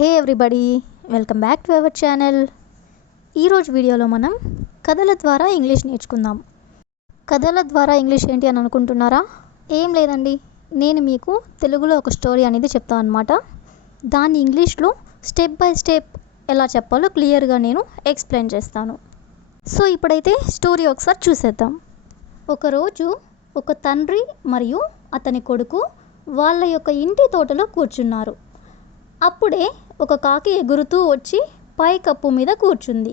Hey everybody, welcome back to our channel. ఈరోజు వీడియోలో మనం కథల ద్వారా ఇంగ్లీష్ నేర్చుకుందాం. కథల ద్వారా ఇంగ్లీష్ ఏంటి అని అనుకుంటున్నారా? ఏం లేదండి, నేను మీకు తెలుగులో ఒక స్టోరీ అనేది చెప్తాను అనమాట. దాన్ని ఇంగ్లీష్లో స్టెప్ బై స్టెప్ ఎలా చెప్పాలో క్లియర్గా నేను ఎక్స్ప్లెయిన్ చేస్తాను. సో ఇప్పుడైతే స్టోరీ ఒకసారి చూసేద్దాం. ఒకరోజు ఒక తండ్రి మరియు అతని కొడుకు వాళ్ళ యొక్క ఇంటి తోటలో కూర్చున్నారు. అప్పుడే ఒక కాకి ఎగురుతూ వచ్చి పై కప్పు మీద కూర్చుంది.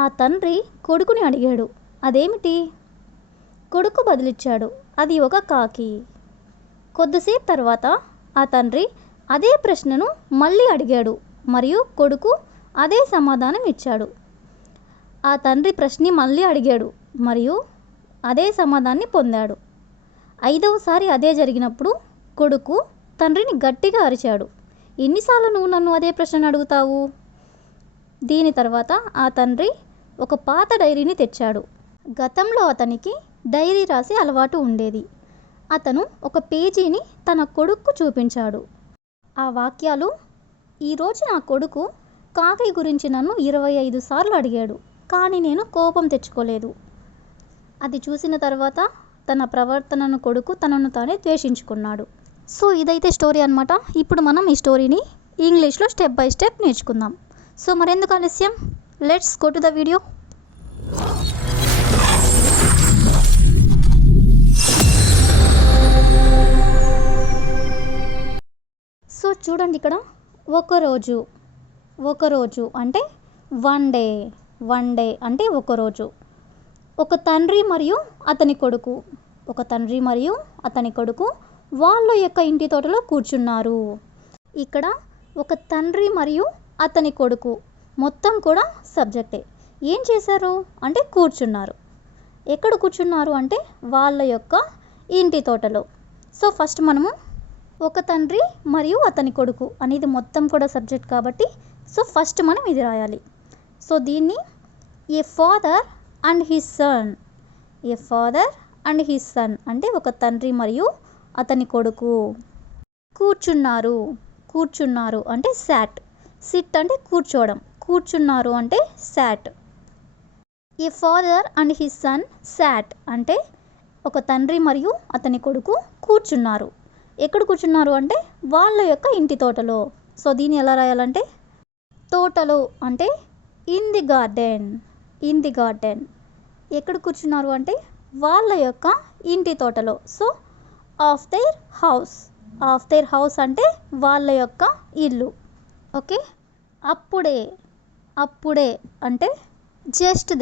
ఆ తండ్రి కొడుకుని అడిగాడు, అదేమిటి? కొడుకు బదులిచ్చాడు, అది ఒక కాకి. కొద్దిసేపు తర్వాత ఆ తండ్రి అదే ప్రశ్నను మళ్ళీ అడిగాడు మరియు కొడుకు అదే సమాధానం ఇచ్చాడు. ఆ తండ్రి ప్రశ్న మళ్ళీ అడిగాడు మరియు అదే సమాధానాన్ని పొందాడు. 5వసారి అదే జరిగినప్పుడు కొడుకు తండ్రిని గట్టిగా అరిచాడు, ఎన్నిసార్లు నువ్వు నన్ను అదే ప్రశ్న అడుగుతావు? దీని తర్వాత ఆ తండ్రి ఒక పాత డైరీని తెచ్చాడు. గతంలో అతనికి డైరీ రాసే అలవాటు ఉండేది. అతను ఒక పేజీని తన కొడుకు చూపించాడు. ఆ వాక్యాలు, ఈరోజు నా కొడుకు కాకి గురించి నన్ను 25 సార్లు అడిగాడు, కానీ నేను కోపం తెచ్చుకోలేదు. అది చూసిన తర్వాత తన ప్రవర్తనను కొడుకు తనను తానే ద్వేషించుకున్నాడు. సో ఇదైతే స్టోరీ అనమాట. ఇప్పుడు మనం ఈ స్టోరీని ఇంగ్లీష్లో స్టెప్ బై స్టెప్ నేర్చుకుందాం. సో మరెందుకు ఆలస్యం, let's go to the video. So చూడండి, ఇక్కడ ఒకరోజు అంటే వన్ డే అంటే ఒకరోజు. ఒక తండ్రి మరియు అతని కొడుకు వాళ్ళ యొక్క ఇంటి తోటలో కూర్చున్నారు. ఇక్కడ ఒక తండ్రి మరియు అతని కొడుకు మొత్తం కూడా సబ్జెక్టే. ఏం చేశారు అంటే కూర్చున్నారు. ఎక్కడ కూర్చున్నారు అంటే వాళ్ళ యొక్క ఇంటి తోటలో. సో ఫస్ట్ మనము ఒక తండ్రి మరియు అతని కొడుకు అనేది మొత్తం కూడా సబ్జెక్ట్ కాబట్టి సో ఫస్ట్ మనం ఇది రాయాలి. సో దీన్ని ఏ ఫాదర్ అండ్ హిస్ సన్ అంటే ఒక తండ్రి మరియు అతని కొడుకు కూర్చున్నారు అంటే సాట్. సిట్ అంటే కూర్చోవడం, కూర్చున్నారు అంటే సాట్. ఏ ఫాదర్ అండ్ హిస్ సన్ సాట్ అంటే ఒక తండ్రి మరియు అతని కొడుకు కూర్చున్నారు. ఎక్కడ కూర్చున్నారు అంటే వాళ్ళ యొక్క ఇంటి తోటలో. సో దీన్ని ఎలా రాయాలంటే తోటలో అంటే ఇన్ ది గార్డెన్. ఎక్కడ కూర్చున్నారు అంటే వాళ్ళ యొక్క ఇంటి తోటలో. సో ఆఫ్ దేర్ హౌస్ అంటే వాళ్ళ యొక్క ఇల్లు. ఓకే, అప్పుడే అంటే జస్ట్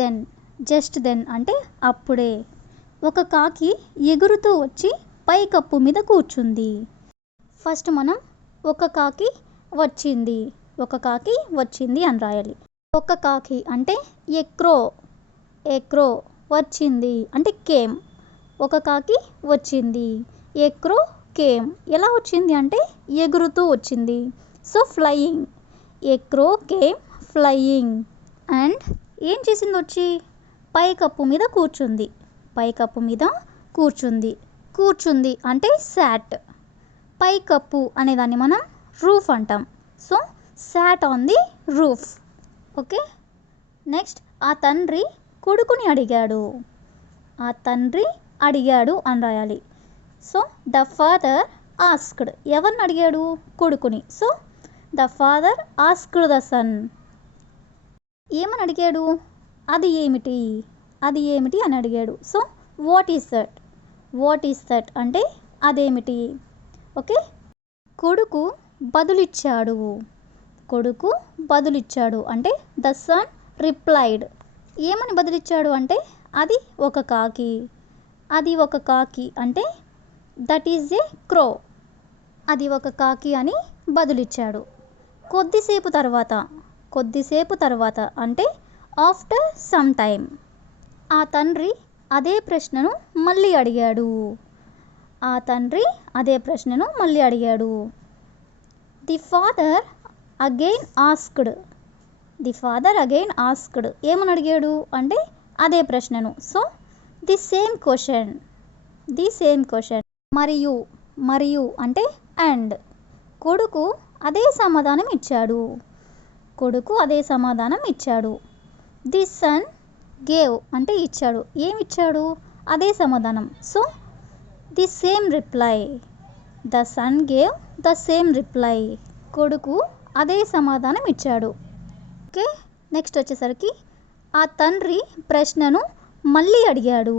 దెన్ అంటే అప్పుడే ఒక కాకి ఎగురుతూ వచ్చి పై కప్పు మీద కూర్చుంది. ఫస్ట్ మనం ఒక కాకి వచ్చింది అని రాయాలి. ఒక కాకి అంటే ఏ క్రో వచ్చింది అంటే కేమ్. ఒక కాకి వచ్చింది, ఏ క్రో కేమ్. ఎలా వచ్చింది అంటే ఎగురుతూ వచ్చింది. So flying, a crow came flying. And ఏం చేసింది? వచ్చి పై కప్పు మీద కూర్చుంది అంటే సాట్. పై కప్పు అనేదాన్ని మనం రూఫ్ అంటాం. So sat on the roof. Okay, next ఆ తండ్రి కొడుకుని అడిగాడు అని రాయాలి. సో ద ఫాదర్ ఆస్క్డ్, ఎవరిని అడిగాడు? కొడుకుని. So the father asked the son, ఏమని అడిగాడు? అది ఏమిటి అని అడిగాడు. సో వాట్ ఈస్ దట్ అంటే అదేమిటి. ఓకే, కొడుకు బదులిచ్చాడు అంటే ద సన్ రిప్లైడ్. ఏమని బదులిచ్చాడు అంటే అది ఒక కాకి అంటే దట్ ఈజ్ ఏ క్రో. అది ఒక కాకి అని బదులిచ్చాడు. కొద్దిసేపు తర్వాత అంటే ఆఫ్టర్ సమ్ టైమ్ ఆ తండ్రి అదే ప్రశ్నను మళ్ళీ అడిగాడు. The father again asked. ఏమని అడిగాడు అంటే అదే ప్రశ్నను. So the same question. మరియు అంటే అండ్. కొడుకు అదే సమాధానం ఇచ్చాడు. కొడుకు అదే సమాధానం ఇచ్చాడు. ది సన్ గేవ్ అంటే ఇచ్చాడు. ఏమి ఇచ్చాడు? అదే సమాధానం. So the same reply. The son gave the same reply. కొడుకు అదే సమాధానం ఇచ్చాడు. ఓకే, నెక్స్ట్ వచ్చేసరికి ఆ తండ్రి ప్రశ్నను మళ్ళీ అడిగాడు.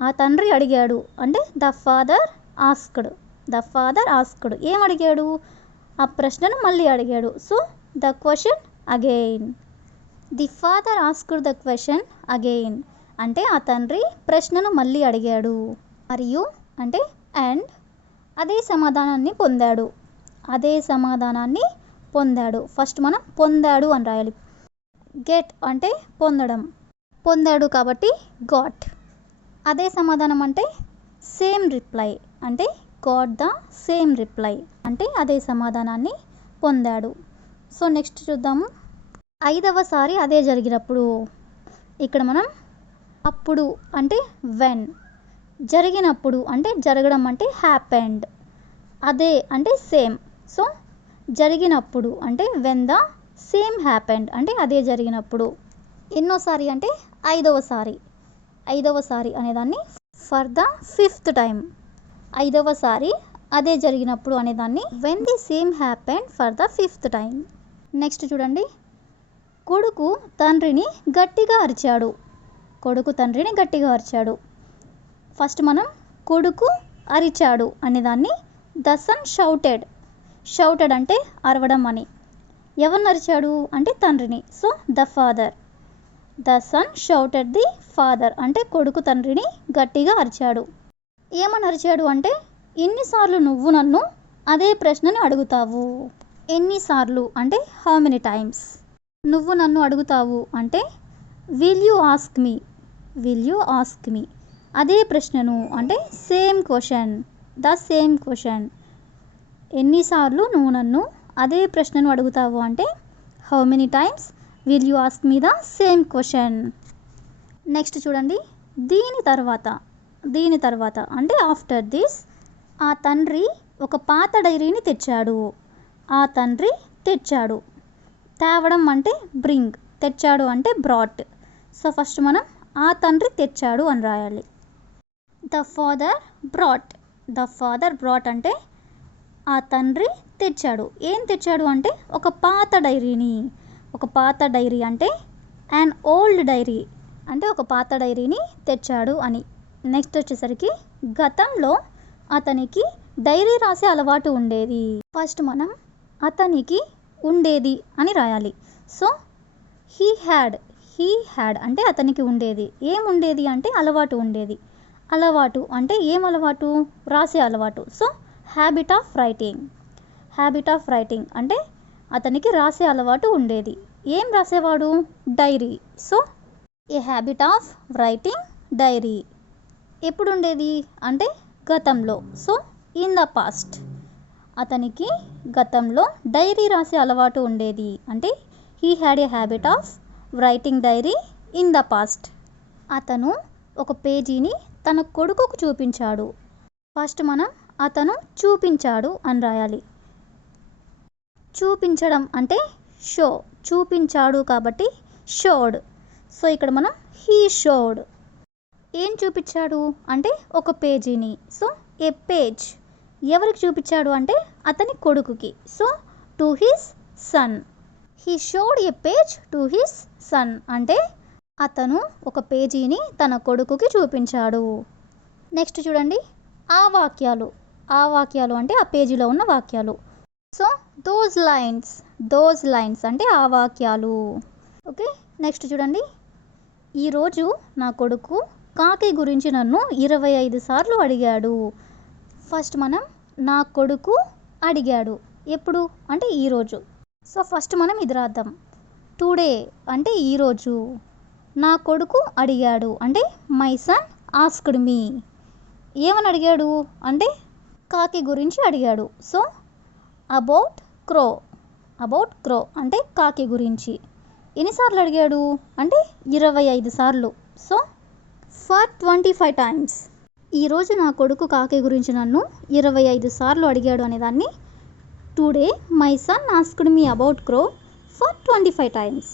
ఆ తండ్రి అడిగాడు అంటే the father asked. The father asked. ఏం అడిగాడు? ఆ ప్రశ్నను మళ్ళీ అడిగాడు. So the question again. The father asked the question again అంటే ఆ తండ్రి ప్రశ్నను మళ్ళీ అడిగాడు. మరియు అంటే అండ్ అదే సమాధానాన్ని పొందాడు. అదే సమాధానాన్ని పొందాడు. ఫస్ట్ మనం పొందాడు అని రాయాలి. గెట్ అంటే పొందడం. పొందాడు కాబట్టి గాట్. అదే సమాధానం అంటే సేమ్ రిప్లై అంటే గాట్ ద సేమ్ రిప్లై అంటే అదే సమాధానాన్ని పొందాడు. సో నెక్స్ట్ చూద్దాము. 5వసారి అదే జరిగినప్పుడు. ఇక్కడ మనం అప్పుడు అంటే వెన్, జరిగినప్పుడు అంటే జరగడం అంటే హ్యాపెండ్, అదే అంటే సేమ్. సో జరిగినప్పుడు అంటే వెన్ ద సేమ్ హ్యాపెండ్ అంటే అదే జరిగినప్పుడు. ఎన్నోసారి అంటే 5వసారి. 5వసారి అనేదాన్ని ఫర్ ద 5th టైం. 5వసారి అదే జరిగినప్పుడు అనేదాన్ని when the same happened for the 5th time. Next చూడండి. కొడుకు తండ్రిని గట్టిగా అరిచాడు. కొడుకు తండ్రిని గట్టిగా అరిచాడు. ఫస్ట్ మనం కొడుకు అరిచాడు అనేదాన్ని ద సన్ షౌటెడ్. షౌటెడ్ అంటే అరవడం అని. ఎవరిని అరిచాడు అంటే తండ్రిని. So the father. The son shouted the father అంటే కొడుకు తండ్రిని గట్టిగా అరిచాడు. ఏమని అరిచాడు అంటే ఎన్నిసార్లు నువ్వు నన్ను అదే ప్రశ్నని అడుగుతావు. ఎన్నిసార్లు అంటే హౌ మెనీ టైమ్స్. నువ్వు నన్ను అడుగుతావు అంటే will you ask me. Will you ask me అదే ప్రశ్నను అంటే same question. The same question. ఎన్నిసార్లు నువ్వు నన్ను అదే ప్రశ్నను అడుగుతావు అంటే how many times will you ask me the same question. Next చూడండి. దీని తర్వాత అంటే ఆఫ్టర్ దిస్ ఆ తండ్రి ఒక పాత డైరీని తెచ్చాడు. ఆ తండ్రి తెచ్చాడు. తేవడం అంటే బ్రింగ్, తెచ్చాడు అంటే బ్రాట్. సో ఫస్ట్ మనం ఆ తండ్రి తెచ్చాడు అని రాయాలి. The father brought. The father brought అంటే ఆ తండ్రి తెచ్చాడు. ఏం తెచ్చాడు అంటే ఒక పాత డైరీని. ఒక పాత డైరీ అంటే యాన్ ఓల్డ్ డైరీ అంటే ఒక పాత డైరీని తెచ్చాడు అని. నెక్స్ట్ వచ్చేసరికి గతంలో అతనికి డైరీ రాసే అలవాటు ఉండేది. ఫస్ట్ మనం అతనికి ఉండేది అని రాయాలి. సో హీ హ్యాడ్ అంటే అతనికి ఉండేది. ఏం ఉండేది అంటే అలవాటు ఉండేది. అలవాటు అంటే ఏం అలవాటు? రాసే అలవాటు. So habit of writing. Habit of writing అంటే అతనికి రాసే అలవాటు ఉండేది. ఏం రాసేవాడు? Diary. So a habit of writing diary. ఎప్పుడు ఉండేది అంటే గతంలో. So in the past. అతనికి గతంలో డైరీ రాసే అలవాటు ఉండేది అంటే he had a habit of writing diary in the past. అతను ఒక పేజీని తన కొడుకుకు చూపించాడు. ఫస్ట్ మనం అతను చూపించాడు అని రాయాలి. చూపించడం అంటే షో. చూపించాడు కాబట్టి షోడ్. సో ఇక్కడ మనం హీ షోడ్. ఏం చూపించాడు అంటే ఒక పేజీని. సో ఏ పేజ్. ఎవరికి చూపించాడు అంటే అతని కొడుకుకి. So to his son. He showed A page to his son అంటే అతను ఒక పేజీని తన కొడుకుకి చూపించాడు. నెక్స్ట్ చూడండి. ఆ వాక్యాలు అంటే ఆ పేజీలో ఉన్న వాక్యాలు. సో దోస్ లైన్స్ అంటే ఆ వాక్యాలు. ఓకే, నెక్స్ట్ చూడండి. ఈరోజు నా కొడుకు కాకి గురించి నన్ను 25 సార్లు అడిగాడు. ఫస్ట్ మనం నా కొడుకు అడిగాడు. ఎప్పుడు అంటే ఈరోజు. సో ఫస్ట్ మనం ఇది రాద్దాం. టుడే అంటే ఈరోజు. నా కొడుకు అడిగాడు అంటే మై సన్ ఆస్క్డ్ మీ. ఏమని అడిగాడు అంటే కాకి గురించి అడిగాడు. సో అబౌట్ క్రో అంటే కాకి గురించి. ఎన్నిసార్లు అడిగాడు అంటే 25 సార్లు. So for 25 times. ఈరోజు నా కొడుకు కాకి గురించి నన్ను 25 సార్లు అడిగాడు అనేదాన్ని today my son asked me about crow for 25 times.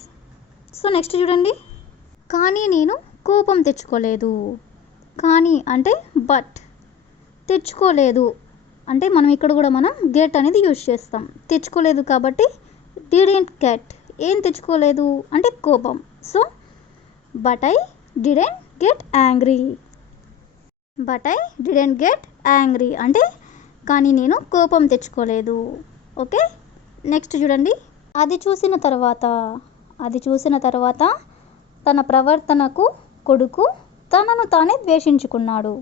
So next చూడండి. కానీ నేను కోపం తెచ్చుకోలేదు. కానీ అంటే బట్, తెచ్చుకోలేదు అంటే మనం ఇక్కడ కూడా మనం గెట్ అనేది యూజ్ చేస్తాం. తెచ్చుకోలేదు కాబట్టి డిడెంట్ గెట్. ఏం తెచ్చుకోలేదు అంటే కోపం. So but I didn't get angry. But I didn't get angry అంటే కానీ నేను కోపం తెచ్చుకోలేదు. ఓకే, నెక్స్ట్ చూడండి. అది చూసిన తర్వాత తన ప్రవర్తనకు కొడుకు తనను తానే ద్వేషించుకున్నాడు.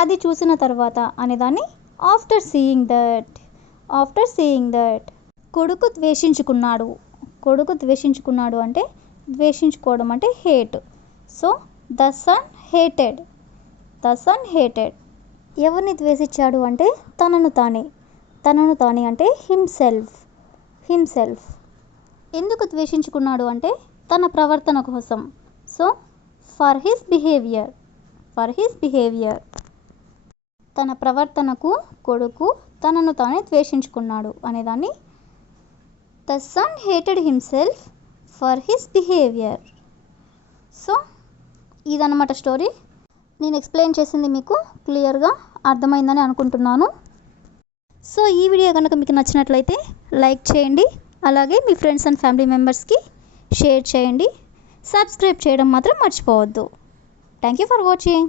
అది చూసిన తర్వాత అనేదాన్ని ఆఫ్టర్ సీయింగ్ దట్. కొడుకు ద్వేషించుకున్నాడు అంటే ద్వేషించుకోవడం అంటే hate. So the son hated. ఎవరిని ద్వేషించాడు అంటే తనను తానే అంటే హిమ్సెల్ఫ్. ఎందుకు ద్వేషించుకున్నాడు అంటే తన ప్రవర్తన కోసం. So for his behaviour. తన ప్రవర్తనకు కొడుకు తనను తానే ద్వేషించుకున్నాడు అనేదాన్ని the son hated himself for his behaviour. So ఇదన్నమాట స్టోరీ. నేను ఎక్స్ప్లెయిన్ చేసింది మీకు క్లియర్గా అర్థమైందని అనుకుంటున్నాను. సో ఈ వీడియో కనుక మీకు నచ్చినట్లయితే లైక్ చేయండి, అలాగే మీ ఫ్రెండ్స్ అండ్ ఫ్యామిలీ మెంబర్స్కి షేర్ చేయండి. సబ్స్క్రైబ్ చేయడం మాత్రం మర్చిపోవద్దు. Thank you for watching.